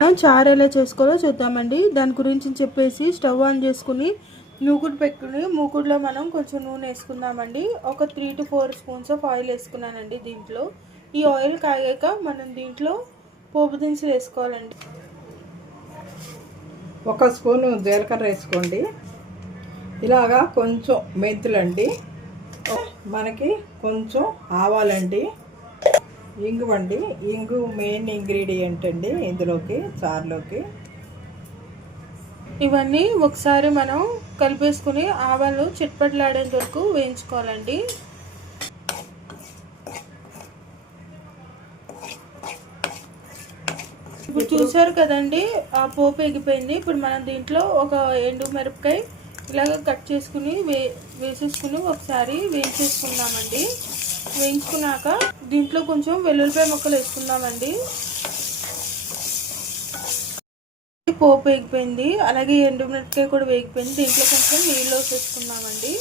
మనం చారు ఎలా చేసుకోవాలో చూద్దామండి. దాని గురించి చెప్పేసి స్టవ్ ఆన్ చేసుకుని మూకుడు పెట్టుకుని మూకుడులో మనం కొంచెం నూనె వేసుకుందామండి. ఒక 3 to 4 స్పూన్స్ ఆఫ్ ఆయిల్ వేసుకున్నానండి. దీంట్లో ఈ ఆయిల్ కాగాక మనం దీంట్లో పోపు దినుసులు వేసుకోవాలండి. 1 స్పూను జీలకర్ర వేసుకోండి. ఇలాగా కొంచెం మెంతులండి, మనకి కొంచెం ఆవాలండి, ఇంగువండి. ఇంగు మెయిన్ ఇంగ్రీడియంట్ అండి ఇందులోకి, చారులోకి. ఇవన్నీ ఒకసారి మనం కలిపేసుకుని ఆవాలు చిట్పట్లాడేంత వరకు వేయించుకోవాలండి. ఇప్పుడు చూసారు కదండి, ఆ పోపు ఎగిపోయింది. ఇప్పుడు మనం దీంట్లో ఒక ఎండు మిరపకాయ ఇలాగ కట్ చేసుకుని వేసేసుకుని ఒకసారి వేయించేసుకుందామండి. వేయించుకున్నాక దీంట్లో కొంచెం వెల్లుల్లిపాయ ముక్కలు వేసుకుందామండి. పోపు వేగిపోయింది, అలాగే ఎండు మిరపకాయ కూడా వేగిపోయింది. దీంట్లో కొంచెం నీళ్ళు వేసేసుకుందామండి.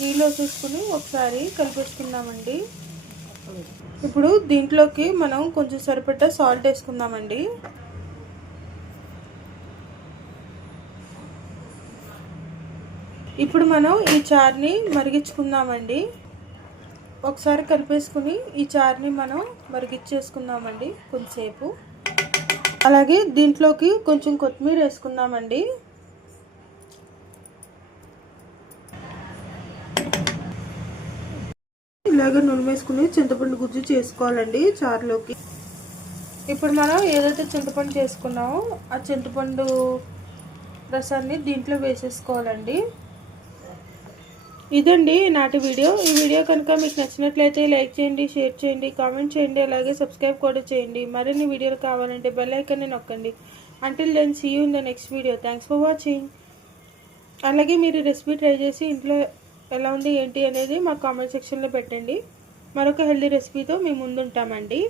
నీళ్ళు వేసేసుకుని ఒకసారి కలిపేసుకుందామండి. ఇప్పుడు దీంట్లోకి మనం కొంచెం సరిపడా సాల్ట్ వేసుకుందామండి. ఇప్పుడు మనం ఈ చారుని మరిగించుకుందామండి. ఒకసారి కలిపేసుకుని ఈ చారుని మనం మరిగించేసుకుందామండి కొంచెంసేపు. అలాగే దీంట్లోకి కొంచెం కొత్తిమీర వేసుకుందామండి. ఇలాగ నూనె వేసుకుని చింతపండు గుజ్జు చేసుకోవాలండి చారులోకి. ఇప్పుడు మనం ఏదైతే చింతపండు చేసుకున్నామో ఆ చింతపండు రసాన్ని దీంట్లో వేసేసుకోవాలండి. ఇదండి నాటి వీడియో. ఈ వీడియో కనుక మీకు నచ్చినట్లయితే లైక్ చేయండి, షేర్ చేయండి, కామెంట్ చేయండి, అలాగే సబ్స్క్రైబ్ కూడా చేయండి. మరిన్ని వీడియోలు కావాలంటే బెల్ ఐకాన్ని నొక్కండి. Until then see you in the next video. Thanks for watching. అలాగే మీరు రెసిపీ ట్రై చేసి ఇంట్లో ఎలా ఉంది ఏంటి అనేది మా కామెంట్ సెక్షన్లో పెట్టండి. మరొక హెల్దీ రెసిపీతో మేము ముందుంటామండి.